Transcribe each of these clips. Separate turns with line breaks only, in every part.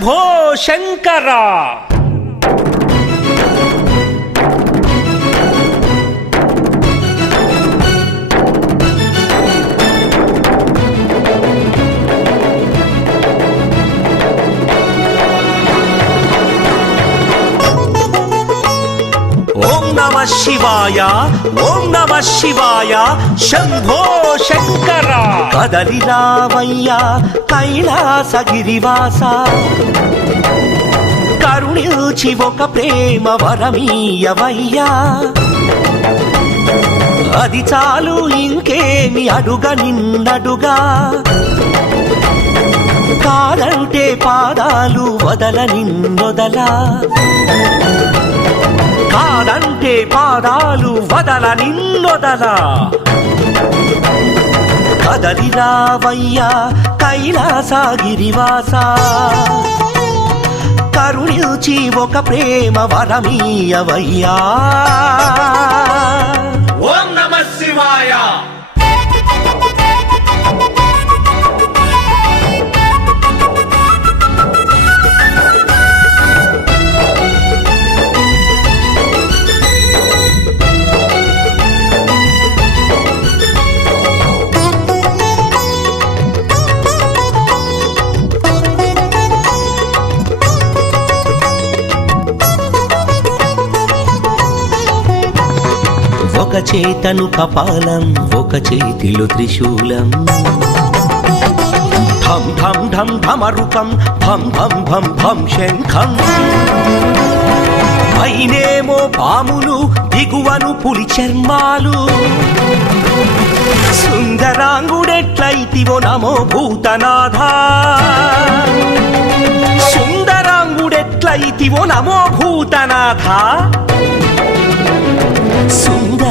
శంభో శంకర నమ శివాయ ఓం నమ శివాయ శంభో శంకర. కదలి రావయ్యా కైలాసగిరివాస కరుణిల్చి ఒక ప్రేమ వరమీయవయ్యా. అది చాలు ఇంకేమి అడుగ నిన్నడుగా. కాదంటే పాదాలు వదల నిన్నొదలా. కాదంటే పాదాలు వదల నిన్నొదల. కదలిరావయ్యా కైలాసగిరివాస. కరుణించి ఒక ప్రేమ వరమీయవయ్యా.
ఓం నమ శివాయ
ఒక చేతను కపాలం ఒక చేతిలో త్రిశూలం. ధం ధం ధం ధమరుకం భం భం భం భం శంఖం. పైనేమో పాములు దిగువను పులి చర్మాలు. సుందరాంగుడెట్లయితివో నమో భూతనాథ. సుందరాంగుడెట్లయితివో నమో భూతనాథ.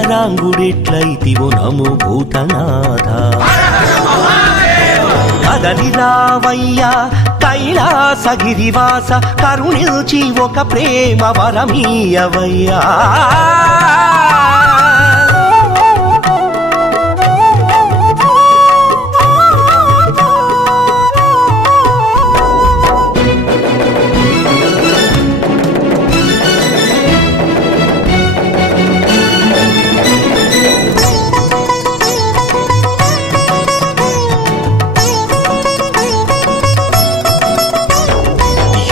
సుందరాంగుడెట్లయితివో నమో భూతనాథ? కదలి రావయ్యా కైలాసగిరివాస కరుణిల్చి ఒక ప్రేమ వరమీయవయ్యా.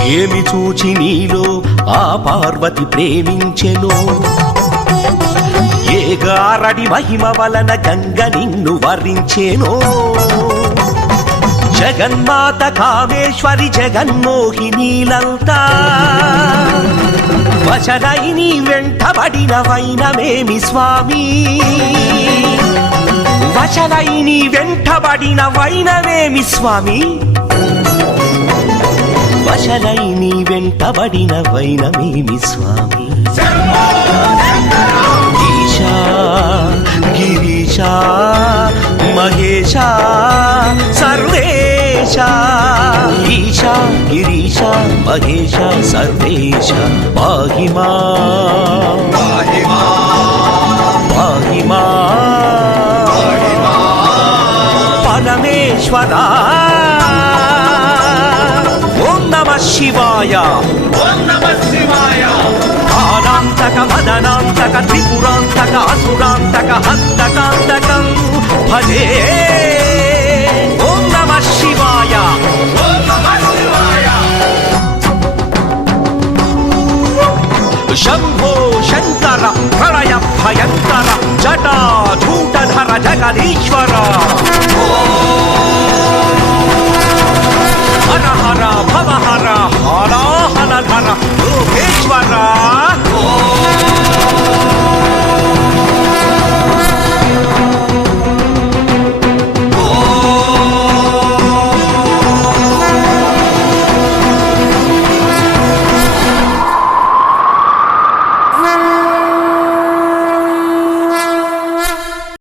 ఏమి చూచి నీలో ఆ పార్వతి ప్రేమించెను? ఏ గారడి మహిమ వలన గంగ నిన్ను వరించేనో? జగన్మాత కామేశ్వరి జగన్మోహినీలంతా వశనై నీ వెంటబడిన వైనమేమి స్వామి? వశనై నీ వెంటబడిన వైనమేమి స్వామి? వశలై నీ వెంటబడిన వైనమేమి స్వామి? ఈశా గిరీశ మహేశ సర్వేశ ఈశా గిరీశ మహేశ సర్వేశ పాహిమా పాహిమా పరమేశ్వరా. శివాయ
ఓం నమ శివాయ.
కాలాంతక మదనాంతక త్రిపురాంతక అసురాంతక హంతకాంతకం భజే ఓం నమ శివాయ
ఓం నమ శివాయ
శంభో శంకర ప్రళయ భయంకర జటాధూటధర జగదీశ్వర